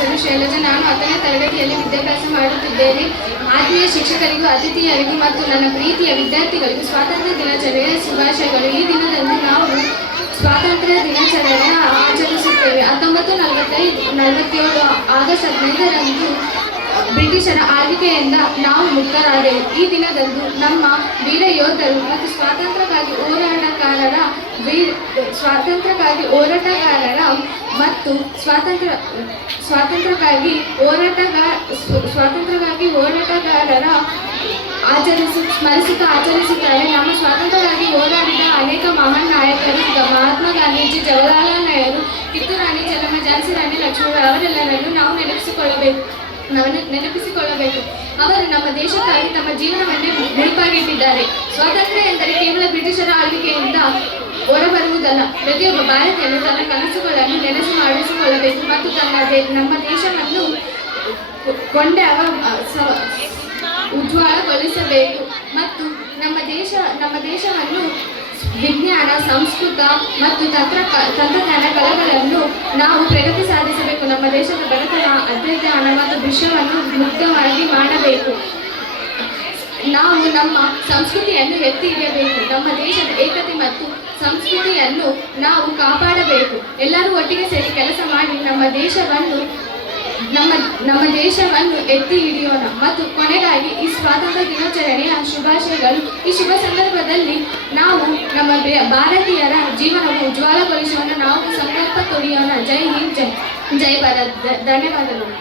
ಹೆಸರು ಶೈಲಜಾ. ನಾನು 10ನೇ ತರಗತಿಯಲ್ಲಿ ವಿದ್ಯಾಭ್ಯಾಸ ಮಾಡುತ್ತಿದ್ದೇನೆ. ಆತ್ಮೀಯ ಶಿಕ್ಷಕರಿಗೂ ಅತಿಥಿಯರಿಗೂ ಮತ್ತು ನನ್ನ ಪ್ರೀತಿಯ ವಿದ್ಯಾರ್ಥಿಗಳಿಗೂ ಸ್ವಾತಂತ್ರ್ಯ ದಿನಾಚರಣೆಯ ಶುಭಾಶಯಗಳು. ಈ ದಿನದಂದು ನಾವು ಸ್ವಾತಂತ್ರ್ಯ ದಿನಾಚರಣೆಯನ್ನು ಆಚರಿಸುತ್ತೇವೆ. 1947 ಆಗಸ್ಟ್ 15ರಂದು ಬ್ರಿಟಿಷರ ಆಳ್ವಿಕೆಯಿಂದ ನಾವು ಮುಕ್ತರಾದೆವು. ಈ ದಿನದಂದು ನಮ್ಮ ವೀರ ಯೋಧರು ಮತ್ತು ಸ್ವಾತಂತ್ರ್ಯಕ್ಕಾಗಿ ಹೋರಾಟಗಾರರ ಮತ್ತು ಸ್ವಾತಂತ್ರ್ಯಕ್ಕಾಗಿ ಹೋರಾಟಗಾರರ ಸ್ಮರಿಸುತ್ತಾರೆ. ನಮ್ಮ ಸ್ವಾತಂತ್ರ್ಯಕ್ಕಾಗಿ ಹೋರಾಡಿದ ಅನೇಕ ಮಹಾನ್ ನಾಯಕರು ಮಹಾತ್ಮ ಗಾಂಧೀಜಿ, ಜವಾಹರಲಾಲ್ ನೆಹರು, ಕಿತ್ತೂರು ರಾಣಿ ಚೆನ್ನಮ್ಮ, ಝಾನ್ಸಿ ರಾಣಿ ಲಕ್ಷ್ಮೀಬಾಯಿ ಅವರೆಲ್ಲರನ್ನು ನಾವು ನೆನಪಿಸಿಕೊಳ್ಳಬೇಕು. ಅವರು ನಮ್ಮ ದೇಶಕ್ಕಾಗಿ ತಮ್ಮ ಜೀವನವನ್ನೇ ಮುಡಿಪಾಗಿಟ್ಟಿದ್ದಾರೆ. ಸ್ವಾತಂತ್ರ್ಯ ಎಂದರೆ ಕೇವಲ ಬ್ರಿಟಿಷರ ಆಳ್ವಿಕೆಯಿಂದ ಹೊರಬರುವುದಲ್ಲ. ಪ್ರತಿಯೊಬ್ಬ ಭಾರತೀಯನು ತನ್ನ ಕನಸುಗಳನ್ನು ನೆನಸು ಮಾಡಿಸಿಕೊಳ್ಳಬೇಕು ಮತ್ತು ನಮ್ಮ ದೇಶವನ್ನು ಉಜ್ವಲಗೊಳಿಸಬೇಕು ಮತ್ತು ನಮ್ಮ ದೇಶವನ್ನು ವಿಜ್ಞಾನ, ಸಂಸ್ಕೃತ ಮತ್ತು ತಂತ್ರಜ್ಞಾನ ಕಲೆಗಳನ್ನು ನಾವು ಪ್ರಗತಿ ಸಾಧಿಸಬೇಕು. ನಮ್ಮ ದೇಶದ ಬಡತನ, ಅಧ್ಯಯನ ಮತ್ತು ವಿಶ್ವವನ್ನು ಮುಕ್ತವಾಗಿ ಮಾಡಬೇಕು. ನಾವು ನಮ್ಮ ಸಂಸ್ಕೃತಿಯನ್ನು ಎತ್ತಿ ಹಿಡಿಯಬೇಕು. ನಮ್ಮ ದೇಶದ ಏಕತೆ ಮತ್ತು ಸಂಸ್ಕೃತಿಯನ್ನು ನಾವು ಕಾಪಾಡಬೇಕು. ಎಲ್ಲರೂ ಒಟ್ಟಿಗೆ ಸೇರಿ ಕೆಲಸ ಮಾಡಿ ನಮ್ಮ ದೇಶವನ್ನು ಎತ್ತಿ ಹಿಡಿಯೋಣ. ಮತ್ತು ಕೊನೆಗಾಗಿ ಈ ಸ್ವಾತಂತ್ರ್ಯ ದಿನಾಚರಣೆಯ ಶುಭಾಶಯಗಳು. ಈ ಶುಭ ಸಂದರ್ಭದಲ್ಲಿ ನಾವು ನಮ್ಮ ಭಾರತೀಯರ ಜೀವನವನ್ನು ಉಜ್ವಲಗೊಳಿಸೋಣ. ನಾವು ಸಂಕಲ್ಪ ತೊರೆಯೋಣ. ಜೈ ಹಿಂದ್, ಜೈ ಭಾರತ್. ಧನ್ಯವಾದಗಳು.